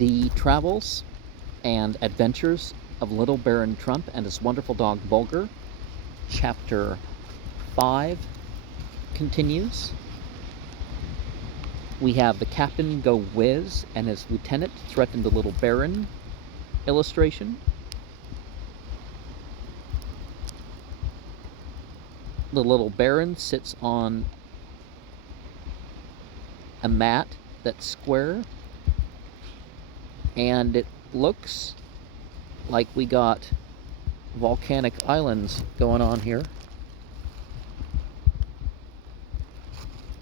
The travels and adventures of little Baron Trump and his wonderful dog Bulgar. Chapter 5 continues. We have the captain go whiz and his lieutenant threaten the little Baron illustration. The little Baron sits on a mat that's square, and it looks like we got volcanic islands going on here.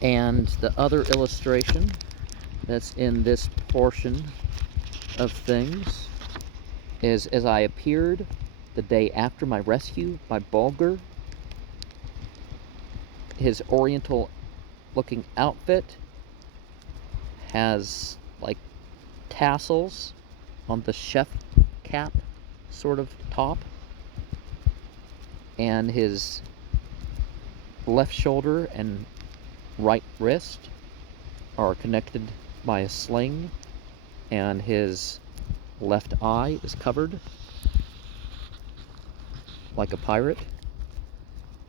And the other illustration that's in this portion of things is as I appeared the day after my rescue by Bulgar. His oriental looking outfit has like tassels on the chef cap sort of top, and his left shoulder and right wrist are connected by a sling, and his left eye is covered like a pirate.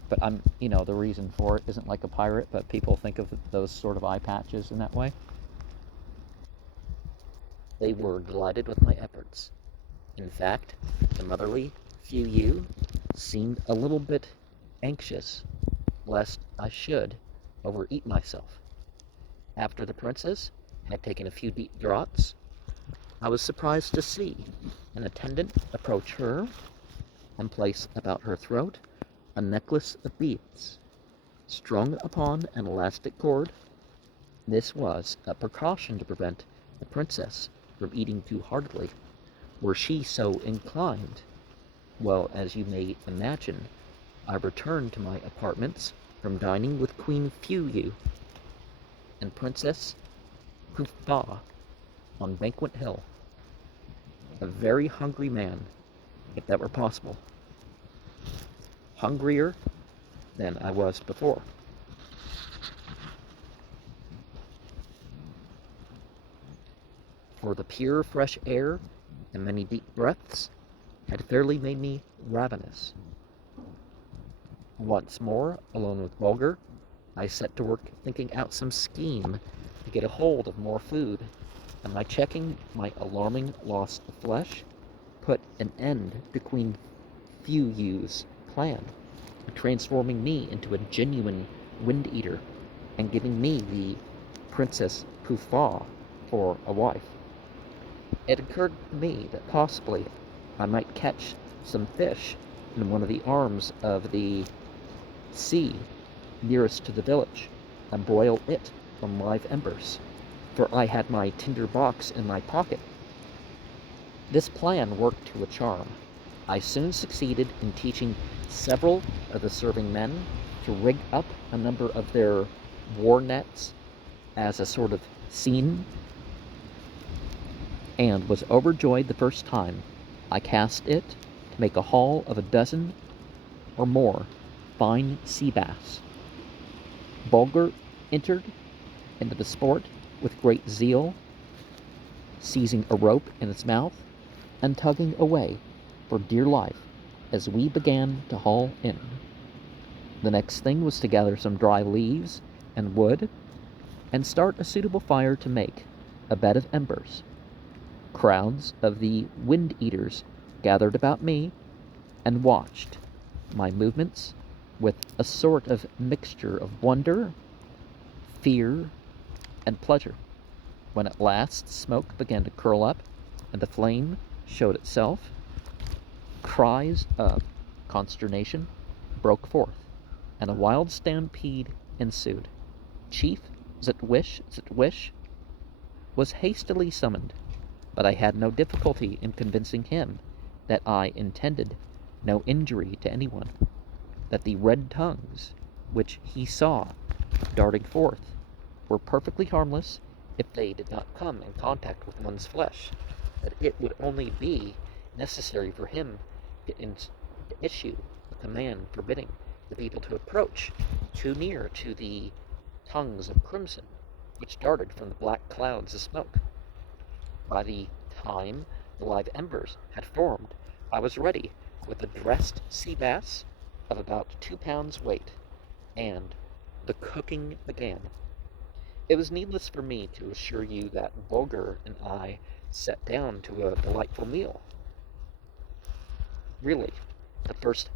But the reason for it isn't like a pirate, but people think of those sort of eye patches in that way. They were delighted with my efforts. In fact, the motherly few seemed a little bit anxious, lest I should overeat myself. After the princess had taken a few deep draughts, I was surprised to see an attendant approach her and place about her throat a necklace of beads, strung upon an elastic cord. This was a precaution to prevent the princess from eating too heartily, were she so inclined. Well, as you may imagine, I returned to my apartments from dining with Queen Fuyu and Princess Kufa on Banquet Hill. A very hungry man, if that were possible. Hungrier than I was before. For the pure fresh air and many deep breaths had fairly made me ravenous. Once more, alone with Bulgar, I set to work thinking out some scheme to get a hold of more food, and by checking my alarming loss of flesh, put an end to Queen Fuyu's plan of transforming me into a genuine wind-eater and giving me the Princess Kufa for a wife. It occurred to me that possibly I might catch some fish in one of the arms of the sea nearest to the village and broil it from live embers, for I had my tinder box in my pocket. This plan worked to a charm. I soon succeeded in teaching several of the serving men to rig up a number of their war nets as a sort of scene, and was overjoyed the first time I cast it to make a haul of a dozen or more fine sea bass. Bulgar entered into the sport with great zeal, seizing a rope in its mouth and tugging away for dear life as we began to haul in. The next thing was to gather some dry leaves and wood and start a suitable fire to make a bed of embers. Crowds of the wind-eaters gathered about me and watched my movements with a sort of mixture of wonder, fear, and pleasure. When at last smoke began to curl up and the flame showed itself, cries of consternation broke forth, and a wild stampede ensued. Chief Zitwish was hastily summoned, but I had no difficulty in convincing him that I intended no injury to anyone, that the red tongues which he saw darting forth were perfectly harmless if they did not come in contact with one's flesh, that it would only be necessary for him to issue a command forbidding the people to approach too near to the tongues of crimson which darted from the black clouds of smoke. By the time the live embers had formed, I was ready with a dressed sea bass of about 2 pounds weight, and the cooking began. It was needless for me to assure you that Bulgar and I sat down to a delightful meal. Really, the first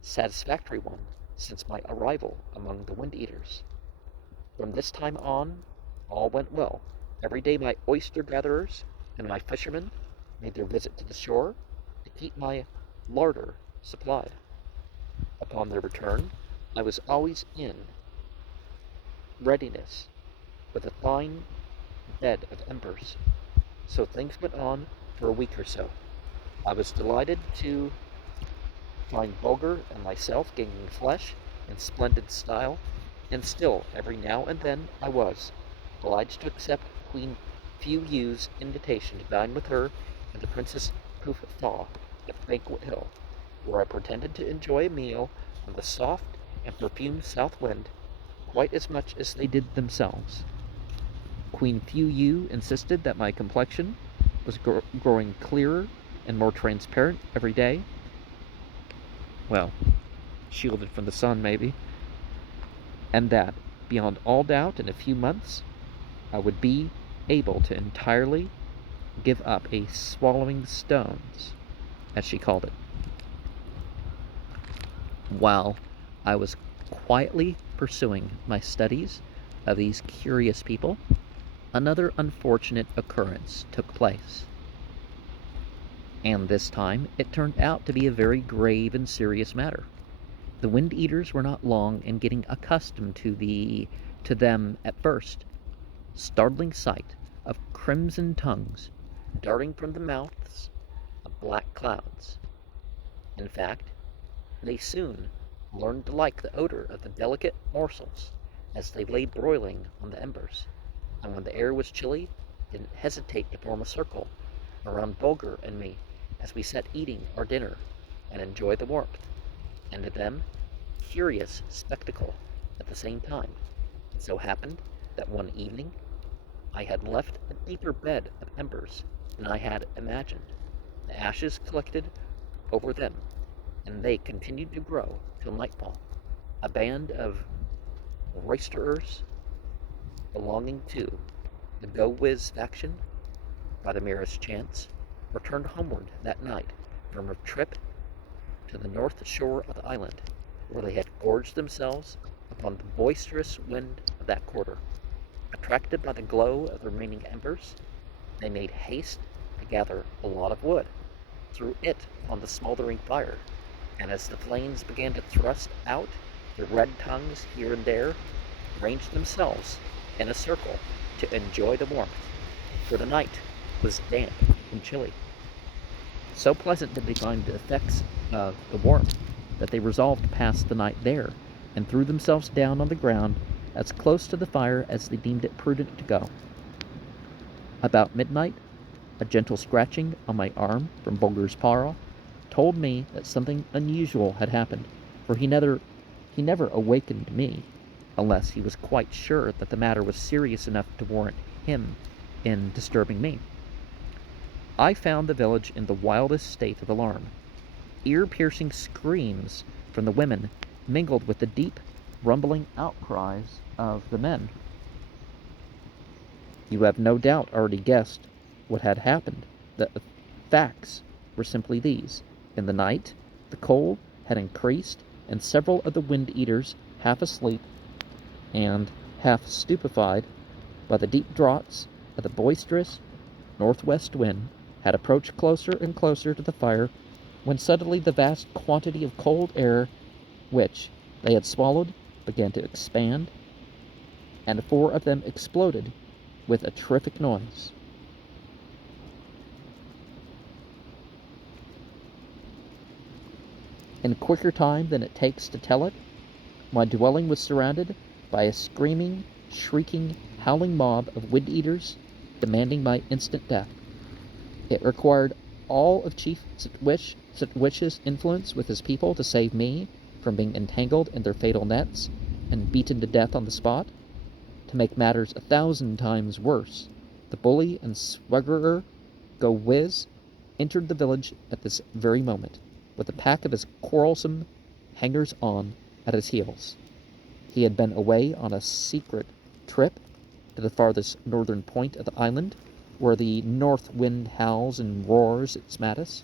satisfactory one since my arrival among the wind eaters. From this time on, all went well. Every day my oyster gatherers and my fishermen made their visit to the shore to keep my larder supplied. Upon their return, I was always in readiness with a fine bed of embers. So things went on for a week or so. I was delighted to find Bulgar and myself gaining flesh in splendid style, and still, every now and then, I was obliged to accept Queen Fu Yu's invitation to dine with her and the Princess Poof Thaw at Banquet Hill, where I pretended to enjoy a meal on the soft and perfumed south wind quite as much as they did themselves. Queen Fu Yu insisted that my complexion was growing clearer and more transparent every day. Well, shielded from the sun, maybe. And that, beyond all doubt, in a few months, I would be able to entirely give up a swallowing stones, as she called it. While I was quietly pursuing my studies of these curious people, another unfortunate occurrence took place. And this time it turned out to be a very grave and serious matter. The wind eaters were not long in getting accustomed to them at first. Startling sight of crimson tongues darting from the mouths of black clouds. In fact, they soon learned to like the odor of the delicate morsels as they lay broiling on the embers, and when the air was chilly, didn't hesitate to form a circle around Bulgar and me as we sat eating our dinner and enjoy the warmth, and to them, curious spectacle at the same time. It so happened that one evening I had left a deeper bed of embers than I had imagined. The ashes collected over them, and they continued to grow till nightfall. A band of roisterers belonging to the Go-Wiz faction, by the merest chance, returned homeward that night from a trip to the north shore of the island, where they had gorged themselves upon the boisterous wind of that quarter. Attracted by the glow of the remaining embers, they made haste to gather a lot of wood, threw it on the smoldering fire, and as the flames began to thrust out their red tongues here and there, ranged themselves in a circle to enjoy the warmth, for the night was damp and chilly. So pleasant did they find the effects of the warmth that they resolved to pass the night there, and threw themselves down on the ground as close to the fire as they deemed it prudent to go. About midnight, a gentle scratching on my arm from Bulgar's paw told me that something unusual had happened, for he never awakened me, unless he was quite sure that the matter was serious enough to warrant him in disturbing me. I found the village in the wildest state of alarm. Ear-piercing screams from the women mingled with the deep, rumbling outcries of the men. You have no doubt already guessed what had happened. The facts were simply these. In the night, the cold had increased, and several of the wind-eaters, half asleep and half stupefied by the deep draughts of the boisterous northwest wind, had approached closer and closer to the fire, when suddenly the vast quantity of cold air which they had swallowed began to expand, and 4 of them exploded with a terrific noise. In quicker time than it takes to tell it, my dwelling was surrounded by a screaming, shrieking, howling mob of wind-eaters demanding my instant death. It required all of Chief Sitwich's influence with his people to save me from being entangled in their fatal nets and beaten to death on the spot. To make matters 1,000 times worse, the bully and swaggerer Go Whiz entered the village at this very moment, with a pack of his quarrelsome hangers-on at his heels. He had been away on a secret trip to the farthest northern point of the island, where the north wind howls and roars its maddest.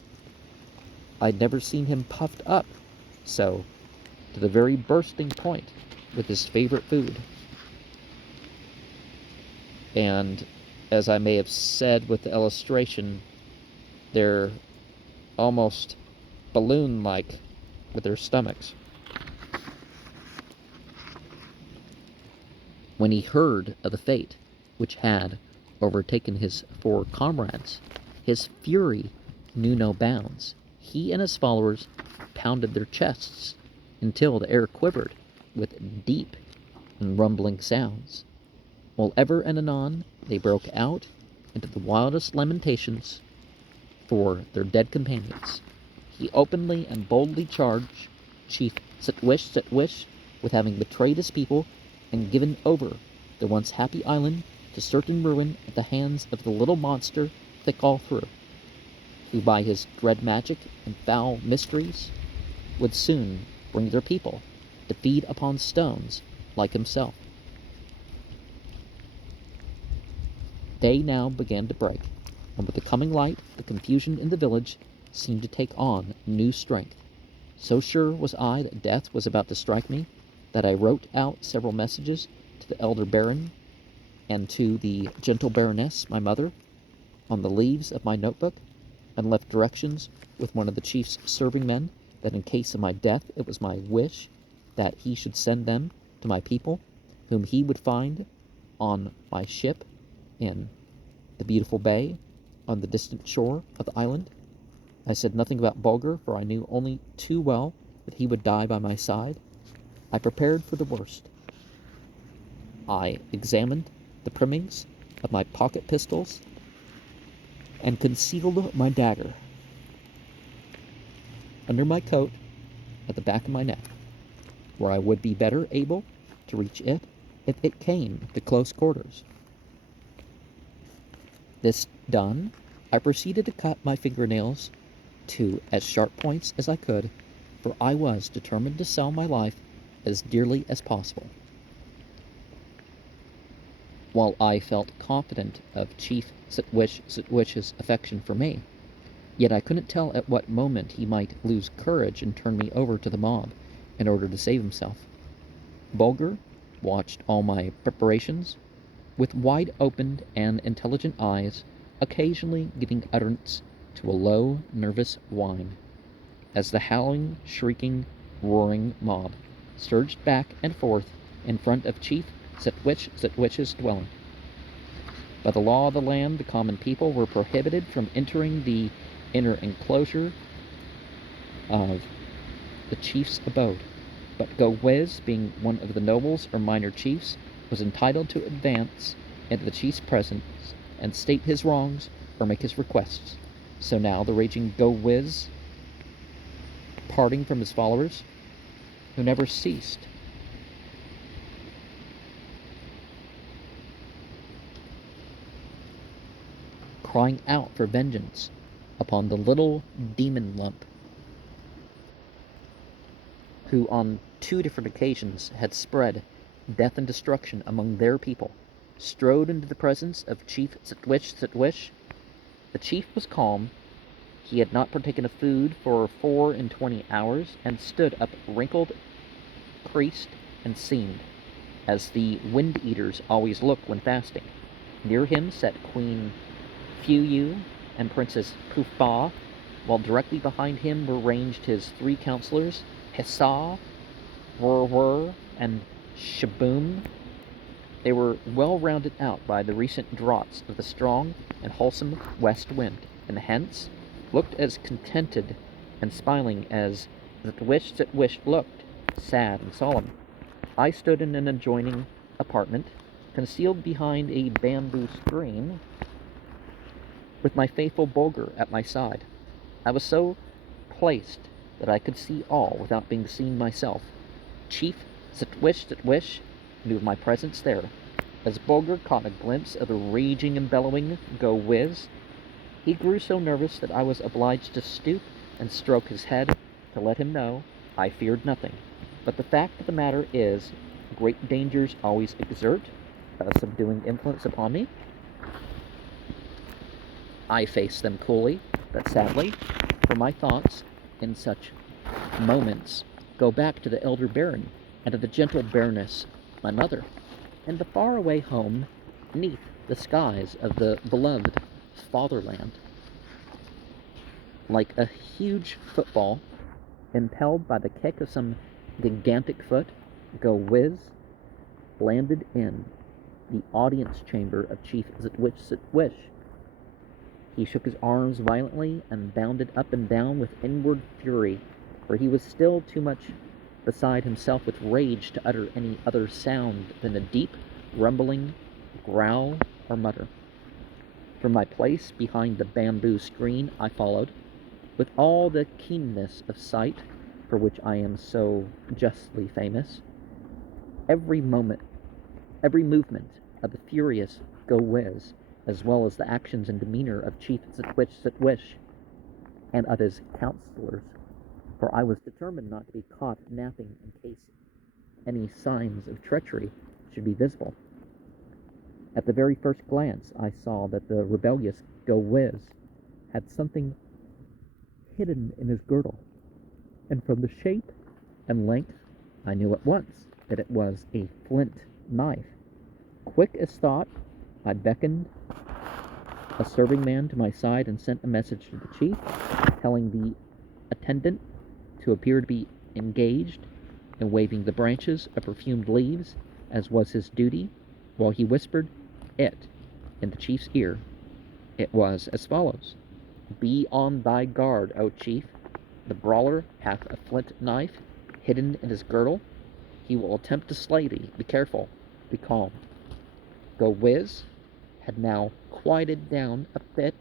I'd never seen him puffed up so, to the very bursting point, with his favorite food. And as I may have said with the illustration, they're almost balloon-like with their stomachs. When he heard of the fate which had overtaken his 4 comrades, his fury knew no bounds. He and his followers pounded their chests until the air quivered with deep and rumbling sounds, while ever and anon they broke out into the wildest lamentations for their dead companions. He openly and boldly charged Chief Sitwish with having betrayed his people and given over the once happy island to certain ruin at the hands of the little monster Thick all through, who by his dread magic and foul mysteries would soon bring their people to feed upon stones like himself. Day now began to break, and with the coming light, the confusion in the village seemed to take on new strength. So sure was I that death was about to strike me, that I wrote out several messages to the elder baron and to the gentle baroness, my mother, on the leaves of my notebook, and left directions with one of the chief's serving men that in case of my death it was my wish that he should send them to my people, whom he would find on my ship in the beautiful bay on the distant shore of the island. I said nothing about Bulgar, for I knew only too well that he would die by my side. I prepared for the worst. I examined the primings of my pocket pistols and concealed my dagger under my coat at the back of my neck, where I would be better able to reach it if it came to close quarters. This done, I proceeded to cut my fingernails to as sharp points as I could, for I was determined to sell my life as dearly as possible. While I felt confident of Chief Sitwish's affection for me, yet I couldn't tell at what moment he might lose courage and turn me over to the mob in order to save himself. Bulgar watched all my preparations with wide-opened and intelligent eyes, occasionally giving utterance to a low, nervous whine, as the howling, shrieking, roaring mob surged back and forth in front of Chief Sitwish's dwelling. By the law of the land, the common people were prohibited from entering the inner enclosure of the chief's abode, but Go Whiz, being one of the nobles or minor chiefs, was entitled to advance into the chief's presence and state his wrongs or make his requests. So now the raging Go Whiz, parting from his followers, who never ceased crying out for vengeance upon the little demon lump, who on 2 different occasions had spread death and destruction among their people, strode into the presence of Chief Sitwish. The chief was calm. He had not partaken of food for 24 hours, and stood up wrinkled, creased, and seamed, as the wind-eaters always look when fasting. Near him sat Queen Fuyu and Princess Pufa, while directly behind him were ranged his 3 counselors, Hissa, Wur, and Shaboom. They were well rounded out by the recent draughts of the strong and wholesome west wind, and hence looked as contented and smiling as Sitwish looked, sad and solemn. I stood in an adjoining apartment, concealed behind a bamboo screen, with my faithful Bulgar at my side. I was so placed that I could see all without being seen myself. Chief Sitwish knew of my presence there. As Bulgar caught a glimpse of the raging and bellowing Go Whiz, He grew so nervous that I was obliged to stoop and stroke his head to let him know I feared nothing. But the fact of the matter is, great dangers always exert a subduing influence upon me. I face them coolly, but sadly, for my thoughts in such moments go back to the elder baron and to the gentle baroness, my mother, and the faraway home neath the skies of the beloved fatherland. Like a huge football impelled by the kick of some gigantic foot, go whiz landed in the audience chamber of Chief Zitwish. He shook his arms violently and bounded up and down with inward fury, for he was still too much beside himself with rage to utter any other sound than a deep, rumbling growl or mutter. From my place behind the bamboo screen I followed, with all the keenness of sight for which I am so justly famous, every movement of the furious go-whiz, as well as the actions and demeanor of Chief Zitwish and of his counselors, for I was determined not to be caught napping in case any signs of treachery should be visible. At the very first glance I saw that the rebellious go-whiz had something hidden in his girdle, and from the shape and length I knew at once that it was a flint knife. Quick as thought, I beckoned a serving man to my side and sent a message to the chief, telling the attendant to appear to be engaged in waving the branches of perfumed leaves, as was his duty, while he whispered it in the chief's ear. It was as follows: "Be on thy guard, O chief. The brawler hath a flint knife hidden in his girdle. He will attempt to slay thee. Be careful. Be calm." Go Whiz had now quieted down a bit,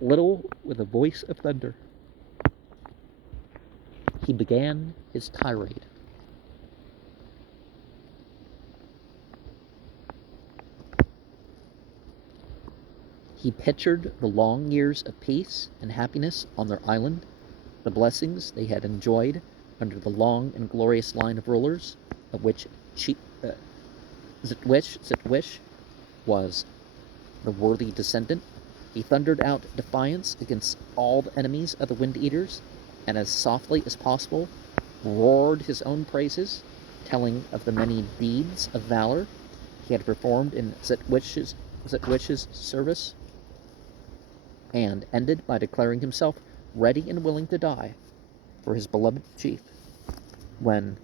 little with a voice of thunder. He began his tirade. He pictured the long years of peace and happiness on their island, the blessings they had enjoyed under the long and glorious line of rulers, of which Zitwish was the worthy descendant. He thundered out defiance against all the enemies of the Wind Eaters, and as softly as possible roared his own praises, telling of the many deeds of valor he had performed in Zitwish's service, and ended by declaring himself ready and willing to die for his beloved chief. When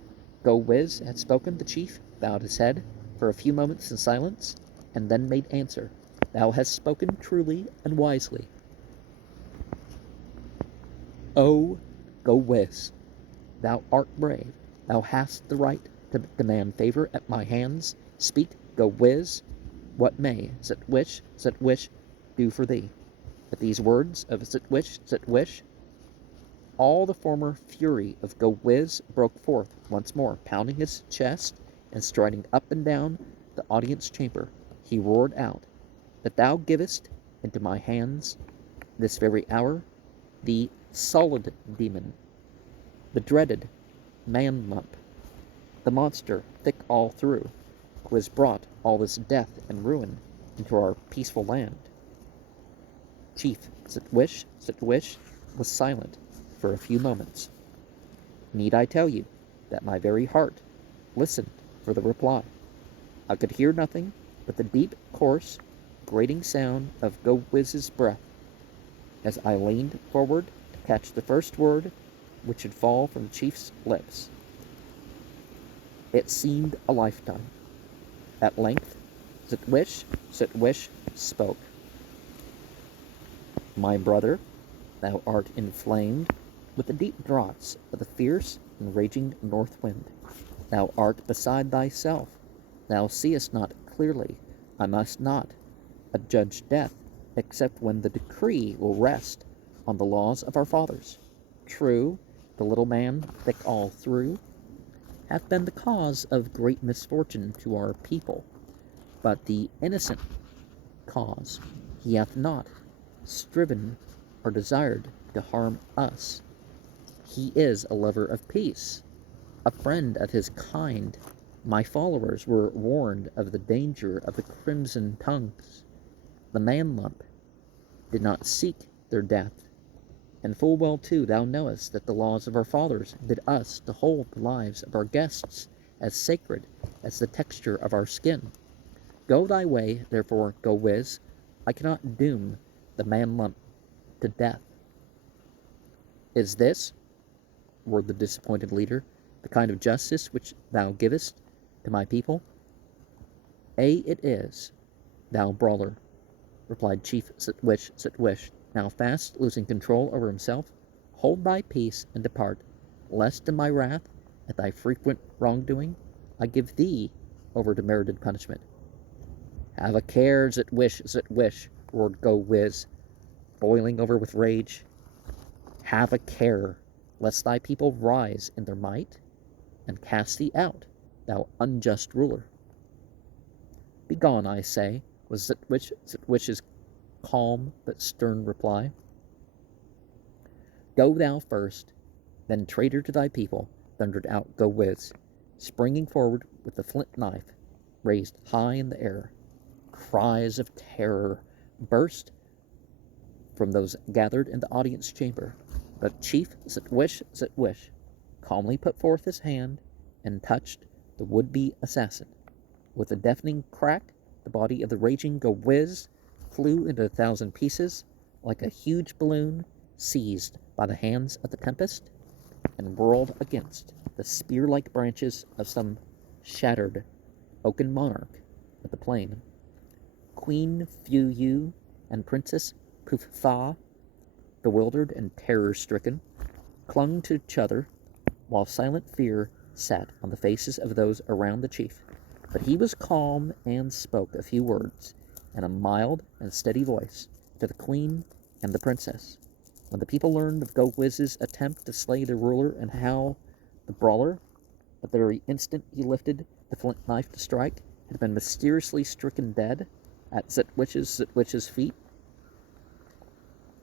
Go Whiz had spoken, the chief bowed his head for a few moments in silence, and then made answer: "Thou hast spoken truly and wisely. O Go Whiz, thou art brave. Thou hast the right to demand favor at my hands. Speak, Go Whiz, what may Zitwish do for thee?" At these words of Zitwish, all the former fury of Go Whiz broke forth once more, pounding his chest and striding up and down the audience chamber. He roared out: "That thou givest into my hands this very hour the solid demon, the dreaded man-lump, the monster thick all through, who has brought all this death and ruin into our peaceful land." Chief Zitwish was silent for a few moments. Need I tell you that my very heart listened for the reply? I could hear nothing but the deep, coarse, grating sound of Go Whiz's breath as I leaned forward to catch the first word which should fall from the chief's lips. It seemed a lifetime. At length, Zitwish spoke. "My brother, thou art inflamed with the deep draughts of the fierce and raging north wind. Thou art beside thyself. Thou seest not clearly. I must not adjudge death, except when the decree will rest on the laws of our fathers. True, the little man, thick all through, hath been the cause of great misfortune to our people, but the innocent cause. He hath not striven or desired to harm us. He is a lover of peace, a friend of his kind. My followers were warned of the danger of the crimson tongues. The man-lump did not seek their death, and full well too thou knowest that the laws of our fathers bid us to hold the lives of our guests as sacred as the texture of our skin. Go thy way, therefore, go whiz. I cannot doom the man-lump to death. Is this, roared the disappointed leader, the kind of justice which thou givest to my people? Ay, it is, thou brawler, replied Chief Sitwish, now fast losing control over himself. Hold thy peace and depart, lest in my wrath at thy frequent wrongdoing I give thee over to merited punishment. Have a care, Zitwish, roared Go Whiz, boiling over with rage. Have a care, lest thy people rise in their might and cast thee out, thou unjust ruler. Begone, I say, was Zitwish's calm but stern reply. Go thou first, then traitor to thy people, thundered out Go Whiz, springing forward with the flint knife raised high in the air. Cries of terror burst from those gathered in the audience chamber, but Chief Zitwish calmly put forth his hand and touched the would-be assassin. With a deafening crack, the body of the raging Go Whiz flew into 1,000 pieces like a huge balloon seized by the hands of the tempest and whirled against the spear-like branches of some shattered oaken monarch of the plain. Queen Fu-Yu and Princess Puf-Fa, bewildered and terror-stricken, clung to each other, while silent fear sat on the faces of those around the chief. But he was calm and spoke a few words in a mild and steady voice to the queen and the princess. When the people learned of Go Whiz's attempt to slay their ruler and how the brawler, at the very instant he lifted the flint knife to strike, had been mysteriously stricken dead at Zitwich's feet,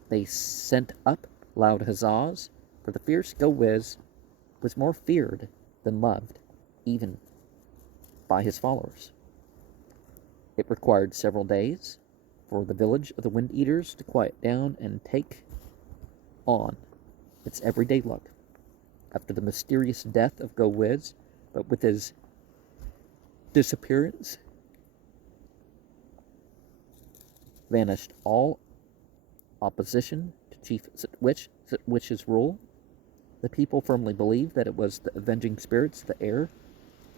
they sent up loud huzzas, for the fierce Go Whiz was more feared than loved, even by his followers. It required several days for the village of the Wind Eaters to quiet down and take on its everyday look. After the mysterious death of Go Whiz, but with his disappearance vanished all opposition to Chief Zitwich's rule. The people firmly believed that it was the avenging spirits of the air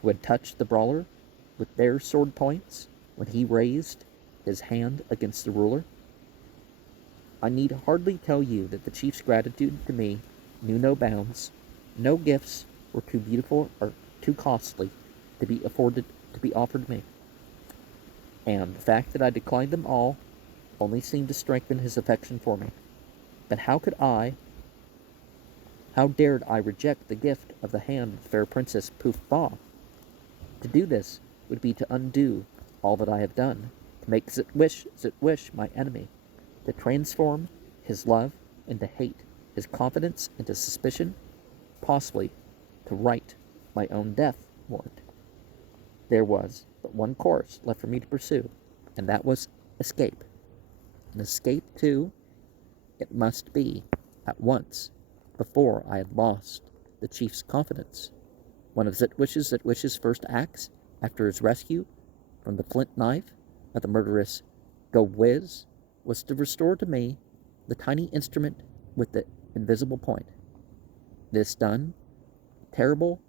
who had touched the brawler with their sword points when he raised his hand against the ruler. I need hardly tell you that the chief's gratitude to me knew no bounds. No gifts were too beautiful or too costly to be offered me, and the fact that I declined them all only seemed to strengthen his affection for me. But how dared I reject the gift of the hand of the fair Princess Puf-Fa? To do this would be to undo all that I have done, to make Zitwish my enemy, to transform his love into hate, his confidence into suspicion, possibly to write my own death warrant. There was but one course left for me to pursue, and that was escape. And escape, too, it must be, at once, before I had lost the chief's confidence. One of Zitwish's first acts, after his rescue from the flint knife of the murderous Go Whiz, was to restore to me the tiny instrument with the invisible point. This done, a terrible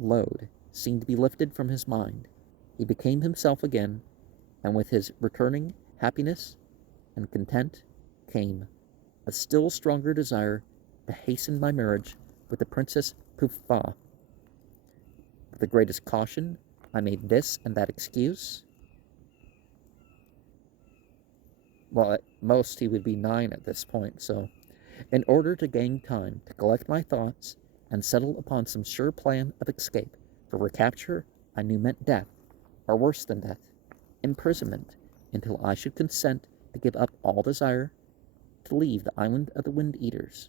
load seemed to be lifted from his mind. He became himself again, and with his returning happiness and content came a still stronger desire to hasten my marriage with the Princess Puf-Fa. With the greatest caution, I made this and that excuse. Well, at most he would be 9 at this point, so in order to gain time to collect my thoughts and settle upon some sure plan of escape, for recapture I knew meant death, or worse than death, imprisonment until I should consent to give up all desire to leave the island of the Wind Eaters,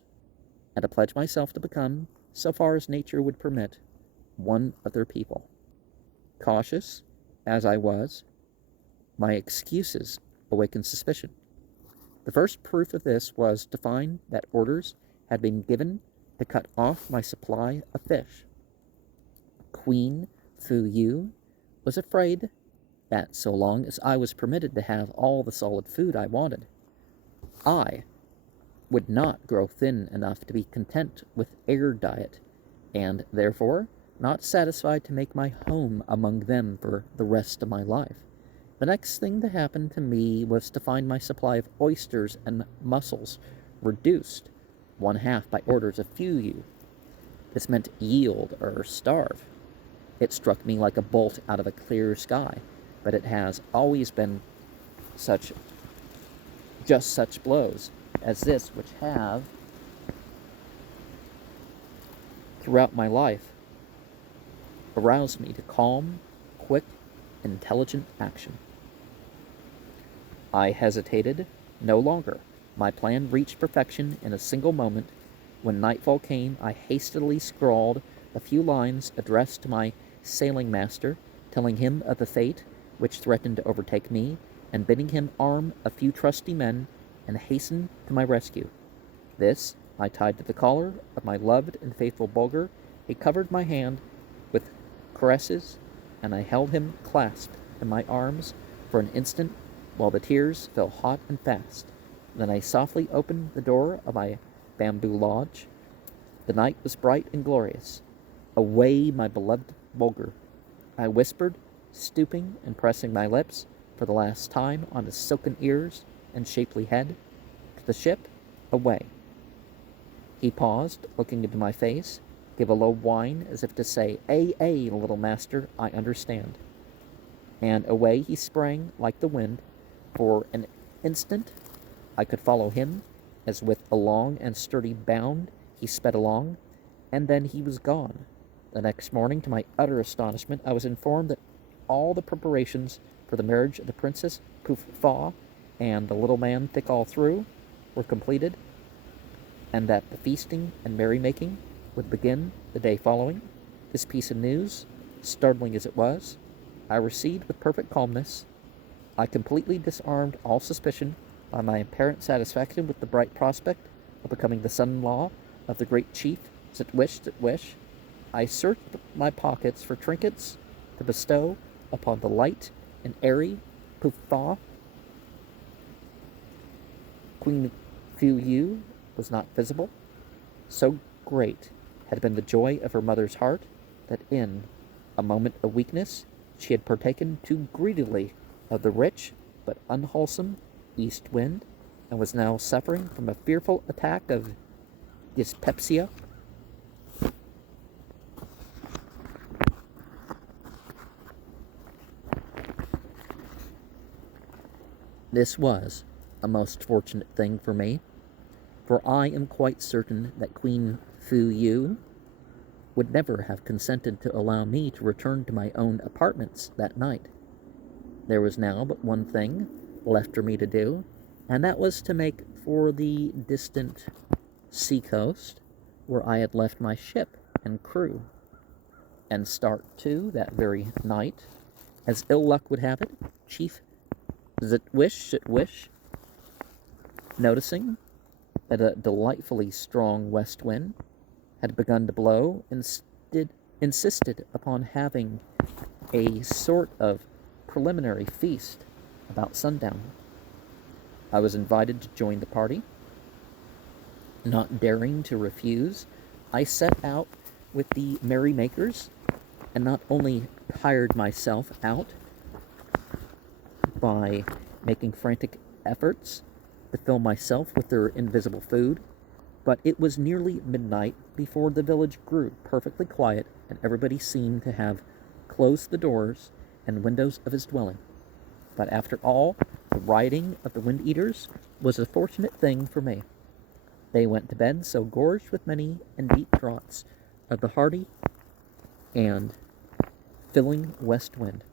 and to pledge myself to become, so far as nature would permit, one of their people. Cautious as I was, my excuses awakened suspicion. The first proof of this was to find that orders had been given to cut off my supply of fish. Queen Fu Yu was afraid that so long as I was permitted to have all the solid food I wanted, I would not grow thin enough to be content with air diet, and therefore not satisfied to make my home among them for the rest of my life. The next thing to happen to me was to find my supply of oysters and mussels reduced one half by orders of Fu Yu. This meant yield or starve. It struck me like a bolt out of a clear sky, but it has always been just such blows as this which have, throughout my life, aroused me to calm, quick, intelligent action. I hesitated no longer. My plan reached perfection in a single moment. When nightfall came, I hastily scrawled a few lines addressed to my sailing master, telling him of the fate which threatened to overtake me, and bidding him arm a few trusty men and hasten to my rescue. This I tied to the collar of my loved and faithful Bulgar. He covered my hand with caresses, and I held him clasped in my arms for an instant while the tears fell hot and fast. Then I softly opened the door of my bamboo lodge. The night was bright and glorious. Away, my beloved Bulgar, I whispered, stooping and pressing my lips for the last time on his silken ears and shapely head. To the ship, away. He paused, looking into my face, gave a low whine as if to say, "Ay, little master, I understand." And away he sprang like the wind. For an instant I could follow him, as with a long and sturdy bound he sped along, and then he was gone. The next morning, to my utter astonishment, I was informed that all the preparations for the marriage of the Princess Poof Faw and the little man Thick All Through were completed, and that the feasting and merrymaking would begin the day following. This piece of news, startling as it was, I received with perfect calmness. I completely disarmed all suspicion by my apparent satisfaction with the bright prospect of becoming the son-in-law of the great chief Zitwish. I searched my pockets for trinkets to bestow upon the light and airy Poof-Faw. Queen Fu Yu was not visible. So great had been the joy of her mother's heart that in a moment of weakness she had partaken too greedily of the rich but unwholesome east wind, and was now suffering from a fearful attack of dyspepsia. This was a most fortunate thing for me, for I am quite certain that Queen Fu Yu would never have consented to allow me to return to my own apartments that night. There was now but one thing left for me to do, and that was to make for the distant sea coast where I had left my ship and crew, and start too that very night. As ill luck would have it, Chief Zitwish, noticing that a delightfully strong west wind had begun to blow, insisted upon having a sort of preliminary feast about sundown. I was invited to join the party. Not daring to refuse, I set out with the merrymakers, and not only tired myself out by making frantic efforts to fill myself with their invisible food, but it was nearly midnight before the village grew perfectly quiet, and everybody seemed to have closed the doors and windows of his dwelling. But after all, the riding of the Wind Eaters was a fortunate thing for me. They went to bed so gorged with many and deep draughts of the hearty and filling west wind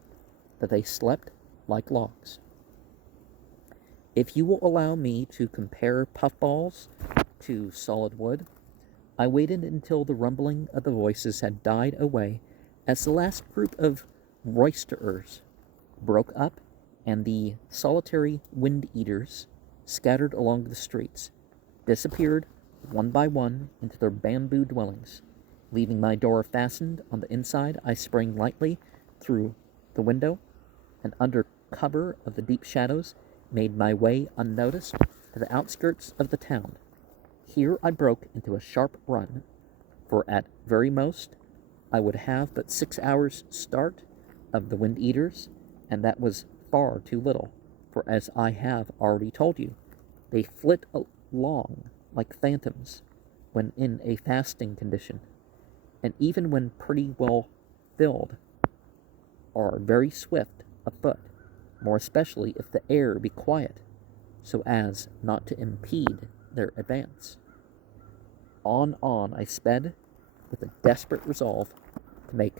that they slept like logs. If you will allow me to compare puffballs to solid wood, I waited until the rumbling of the voices had died away as the last group of roisterers broke up and the solitary wind-eaters scattered along the streets disappeared one by one into their bamboo dwellings. Leaving my door fastened on the inside, I sprang lightly through the window and under cover of the deep shadows made my way unnoticed to the outskirts of the town. Here I broke into a sharp run, for at very most I would have but 6 hours' start of the wind-eaters, and that was far too little, for as I have already told you, they flit along like phantoms when in a fasting condition, and even when pretty well filled, are very swift afoot, more especially if the air be quiet, so as not to impede their advance. On I sped, with a desperate resolve to make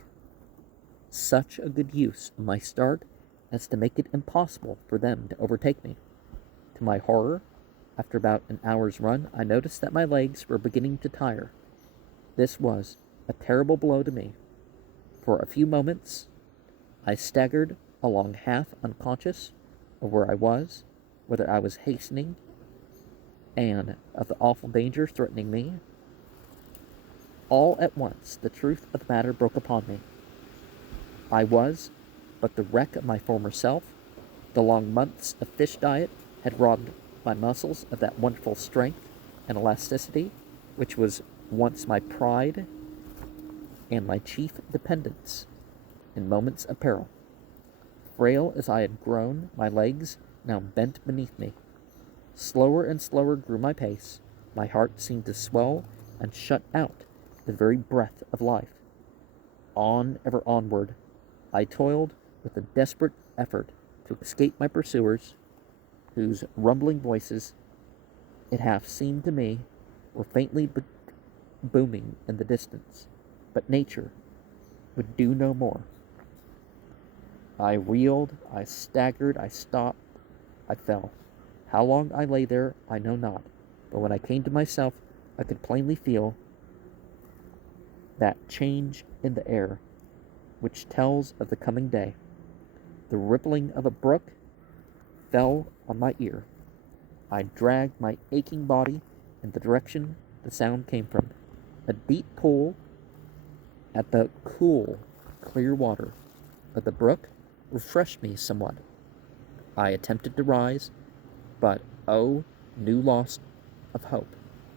such a good use of my start as to make it impossible for them to overtake me. To my horror, after about an hour's run, I noticed that my legs were beginning to tire. This was a terrible blow to me. For a few moments, I staggered along half unconscious of where I was, whether I was hastening, and of the awful danger threatening me. All at once, the truth of the matter broke upon me. I was but the wreck of my former self. The long months of fish diet had robbed my muscles of that wonderful strength and elasticity which was once my pride and my chief dependence in moments of peril. Frail as I had grown, my legs now bent beneath me. Slower and slower grew my pace. My heart seemed to swell and shut out the very breath of life. On, ever onward, I toiled with a desperate effort to escape my pursuers, whose rumbling voices, it half seemed to me, were faintly booming in the distance. But nature would do no more. I reeled, I staggered, I stopped, I fell. How long I lay there, I know not, but when I came to myself, I could plainly feel that change in the air which tells of the coming day. The rippling of a brook fell on my ear. I dragged my aching body in the direction the sound came from. A deep pool at the cool, clear water of the brook refreshed me somewhat. I attempted to rise, but oh, new loss of hope,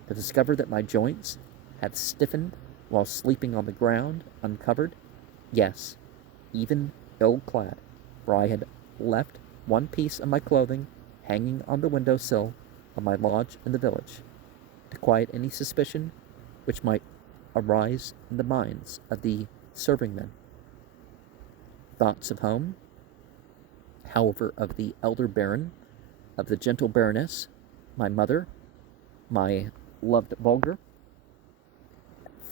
to discover that my joints had stiffened while sleeping on the ground, uncovered, yes, even ill-clad, for I had left one piece of my clothing hanging on the window-sill of my lodge in the village, to quiet any suspicion which might arise in the minds of the serving-men. Thoughts of home, however, of the elder baron, of the gentle baroness, my mother, my loved Bulgar,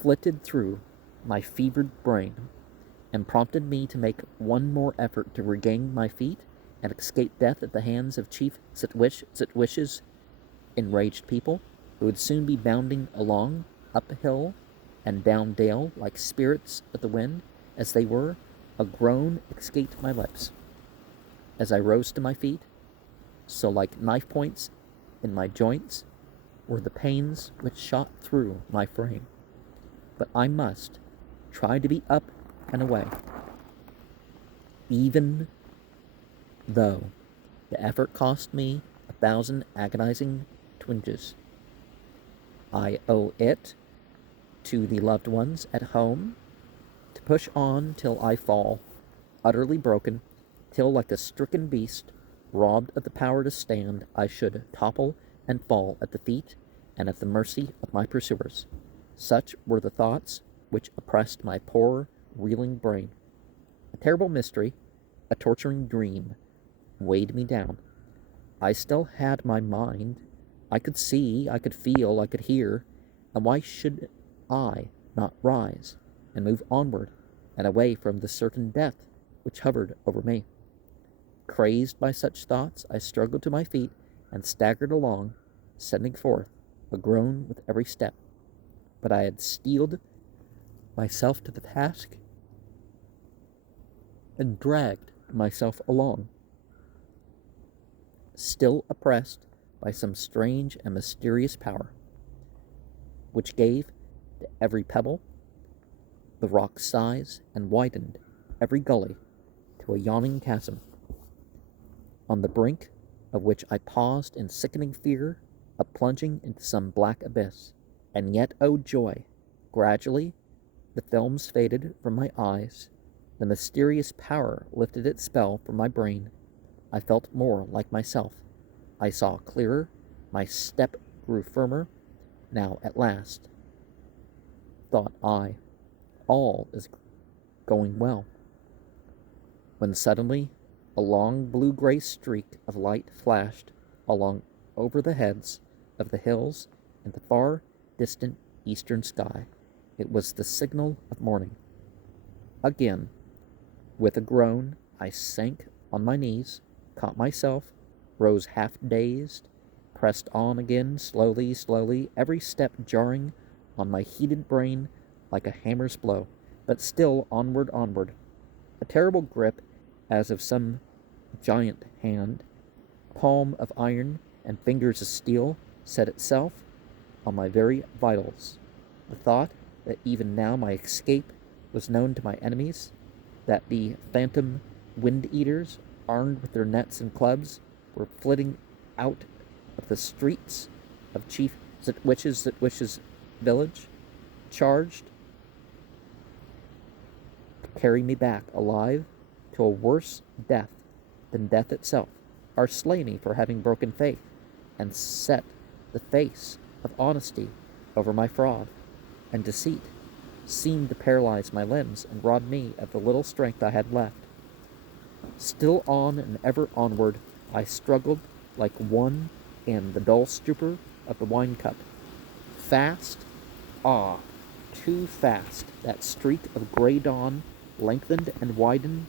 flitted through my fevered brain, and prompted me to make one more effort to regain my feet and escape death at the hands of Chief Zitwish's enraged people, who would soon be bounding along up hill and down dale like spirits of the wind. As they were, a groan escaped my lips. As I rose to my feet, so like knife points in my joints were the pains which shot through my frame. But I must try to be up and away, even though the effort cost me 1,000 agonizing twinges. I owe it to the loved ones at home to push on till I fall, utterly broken, till like a stricken beast, robbed of the power to stand, I should topple and fall at the feet and at the mercy of my pursuers. Such were the thoughts which oppressed my poor, reeling brain. A terrible mystery, a torturing dream, weighed me down. I still had my mind. I could see, I could feel, I could hear, and why should I not rise and move onward and away from the certain death which hovered over me? Crazed by such thoughts, I struggled to my feet and staggered along, sending forth a groan with every step. But I had steeled myself to the task and dragged myself along, still oppressed by some strange and mysterious power, which gave to every pebble the rock's size and widened every gully to a yawning chasm, on the brink of which I paused in sickening fear of plunging into some black abyss. And yet, oh joy, gradually the films faded from my eyes, the mysterious power lifted its spell from my brain. I felt more like myself. I saw clearer, my step grew firmer. Now, at last, thought I, all is going well. When suddenly a long blue-gray streak of light flashed along over the heads of the hills in the far distant eastern sky. It was the signal of morning. Again, with a groan, I sank on my knees, caught myself, rose half dazed, pressed on again slowly, every step jarring on my heated brain like a hammer's blow, but still onward. A terrible grip as of some giant hand, palm of iron and fingers of steel, set itself on my very vitals. The thought that even now my escape was known to my enemies, that the phantom wind-eaters, armed with their nets and clubs, were flitting out of the streets of Chief Zitwich's village, charged to carry me back alive to a worse death than death itself, or slay me for having broken faith and set the face of honesty over my fraud, and deceit seemed to paralyze my limbs and rob me of the little strength I had left. Still on and ever onward, I struggled like one in the dull stupor of the wine cup. Fast, too fast, that streak of gray dawn lengthened and widened,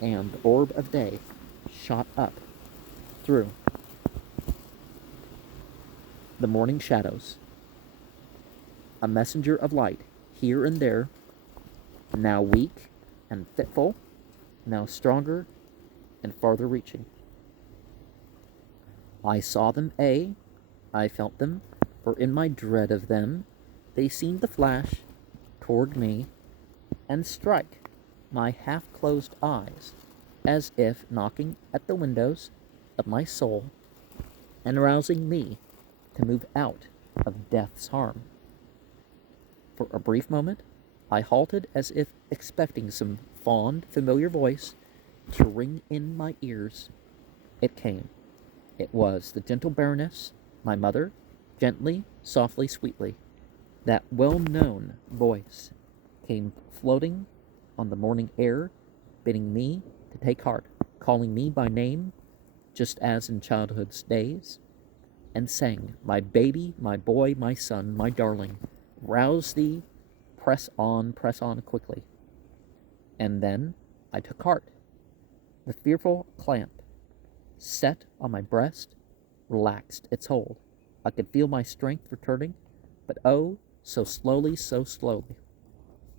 and the orb of day shot up through the morning shadows, a messenger of light here and there, now weak and fitful, now stronger and farther reaching. I saw them, I felt them, for in my dread of them, they seemed to flash toward me and strike my half-closed eyes, as if knocking at the windows of my soul and rousing me to move out of death's harm. For a brief moment, I halted as if expecting some fond, familiar voice to ring in my ears. It came. It was the gentle Baroness, my mother, gently, softly, sweetly. That well-known voice came floating on the morning air, bidding me to take heart, calling me by name, just as in childhood's days, and sang, "My baby, my boy, my son, my darling, rouse thee, press on quickly." And then I took heart. The fearful clamp set on my breast relaxed its hold. I could feel my strength returning, but oh, so slowly.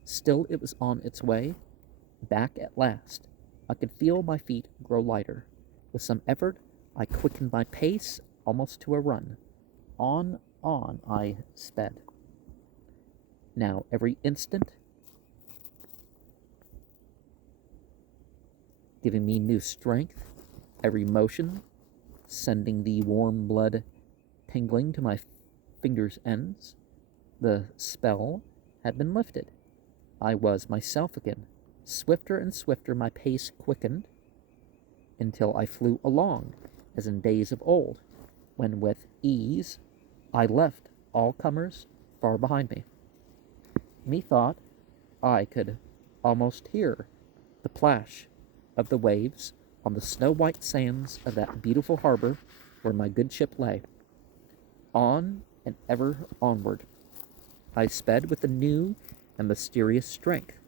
Still it was on its way, back at last. I could feel my feet grow lighter. With some effort, I quickened my pace almost to a run. On I sped. Now every instant giving me new strength, every motion sending the warm blood tingling to my fingers' ends. The spell had been lifted. I was myself again. Swifter and swifter my pace quickened, until I flew along, as in days of old, when with ease I left all comers far behind me. Methought I could almost hear the plash of the waves on the snow-white sands of that beautiful harbor where my good ship lay. On and ever onward, I sped with a new and mysterious strength.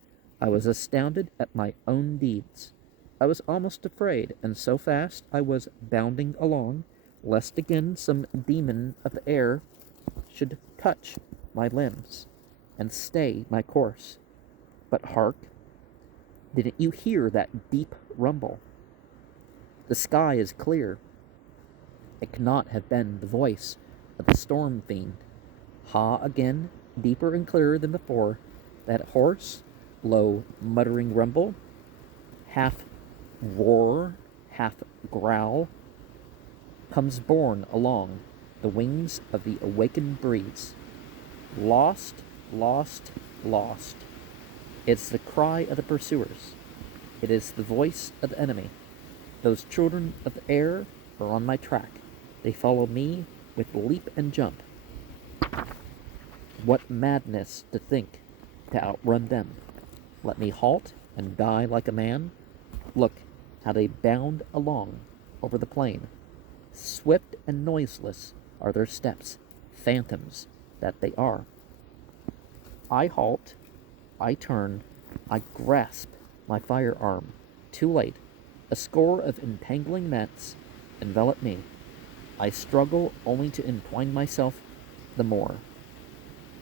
I was astounded at my own deeds. I was almost afraid, and so fast I was bounding along lest again some demon of the air should touch my limbs and stay my course. But hark, didn't you hear that deep rumble? The sky is clear. It cannot have been the voice of the storm fiend. Ha again, deeper and clearer than before, that hoarse, low, muttering rumble, half roar, half growl, comes borne along the wings of the awakened breeze. Lost, lost, lost. It's the cry of the pursuers. It is the voice of the enemy. Those children of the air are on my track. They follow me with leap and jump. What madness to think to outrun them. Let me halt and die like a man. Look how they bound along over the plain. Swift and noiseless are their steps, phantoms that they are. I halt, I turn, I grasp my firearm. Too late. A score of entangling nets envelop me. I struggle only to entwine myself the more.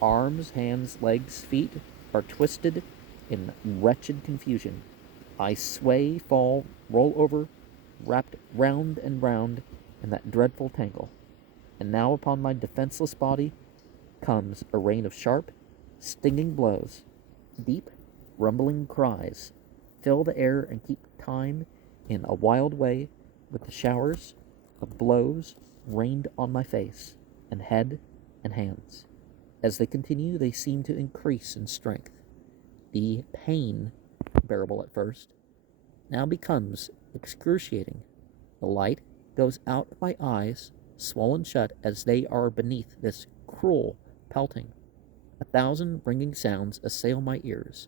Arms, hands, legs, feet are twisted in wretched confusion. I sway, fall, roll over, wrapped round and round in that dreadful tangle. And now upon my defenseless body comes a rain of sharp, stinging blows. Deep, rumbling cries fill the air and keep time in a wild way with the showers of blows rained on my face and head and hands. As they continue, they seem to increase in strength. The pain, bearable at first, now becomes excruciating. The light goes out of my eyes, swollen shut as they are beneath this cruel pelting. 1,000 ringing sounds assail my ears.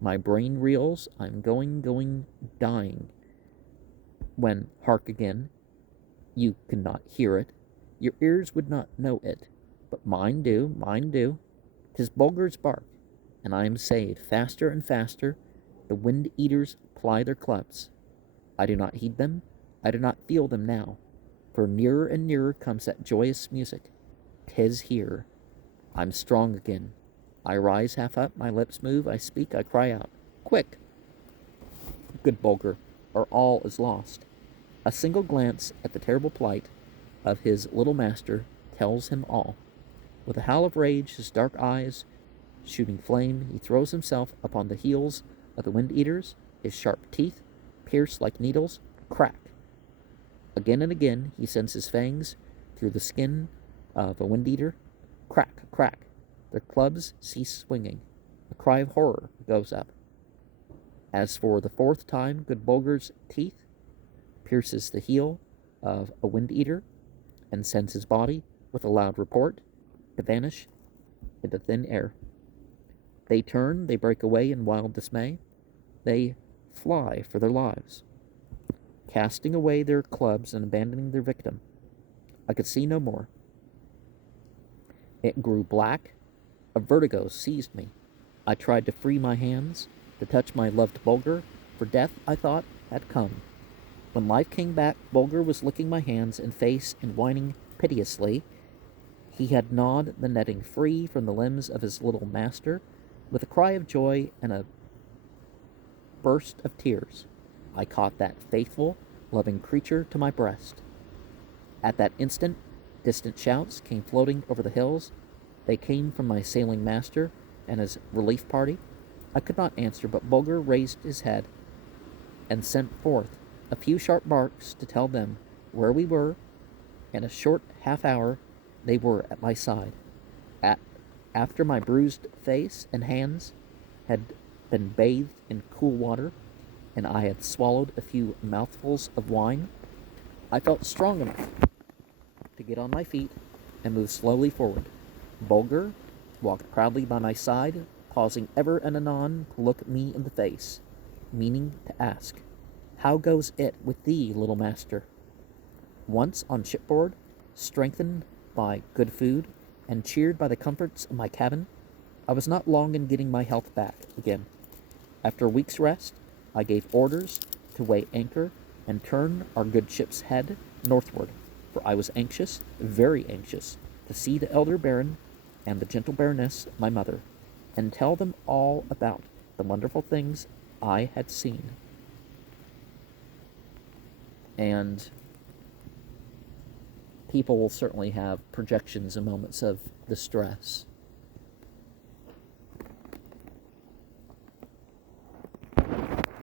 My brain reels. I'm going, dying. When, hark again, you cannot hear it. Your ears would not know it, but mine do, mine do. 'Tis Bulgar's bark, and I am saved. Faster and faster, the wind-eaters ply their clubs. I do not heed them. I do not feel them now, for nearer and nearer comes that joyous music. 'Tis here. I'm strong again. I rise half up, my lips move, I speak, I cry out. Quick! Good Bulgar, or all is lost. A single glance at the terrible plight of his little master tells him all. With a howl of rage, his dark eyes shooting flame, he throws himself upon the heels of the wind-eaters. His sharp teeth pierce like needles. Crack! Again and again he sends his fangs through the skin of a wind-eater. Crack, crack! Their clubs cease swinging. A cry of horror goes up. As for the fourth time, good Bulgar's teeth pierces the heel of a wind-eater and sends his body, with a loud report, to vanish into thin air. They turn, they break away in wild dismay. They fly for their lives, casting away their clubs and abandoning their victim. I could see no more. It grew black. A vertigo seized me. I tried to free my hands, to touch my loved Bulgar, for death, I thought, had come. When life came back, Bulgar was licking my hands and face and whining piteously. He had gnawed the netting free from the limbs of his little master. With a cry of joy and a burst of tears, I caught that faithful, loving creature to my breast. At that instant, distant shouts came floating over the hills. They came from my sailing master and his relief party. I could not answer, but Bulgar raised his head and sent forth a few sharp barks to tell them where we were. In a short half-hour, they were at my side. After my bruised face and hands had been bathed in cool water, and I had swallowed a few mouthfuls of wine, I felt strong enough to get on my feet and move slowly forward. Bulgar walked proudly by my side, pausing ever and anon to look me in the face, meaning to ask, "How goes it with thee, little master?" Once on shipboard, strengthened by good food and cheered by the comforts of my cabin, I was not long in getting my health back again. After a week's rest, I gave orders to weigh anchor and turn our good ship's head northward for I was anxious, very anxious, to see the elder baron and the gentle baroness, my mother, and tell them all about the wonderful things I had seen. And people will certainly have projections and moments of distress.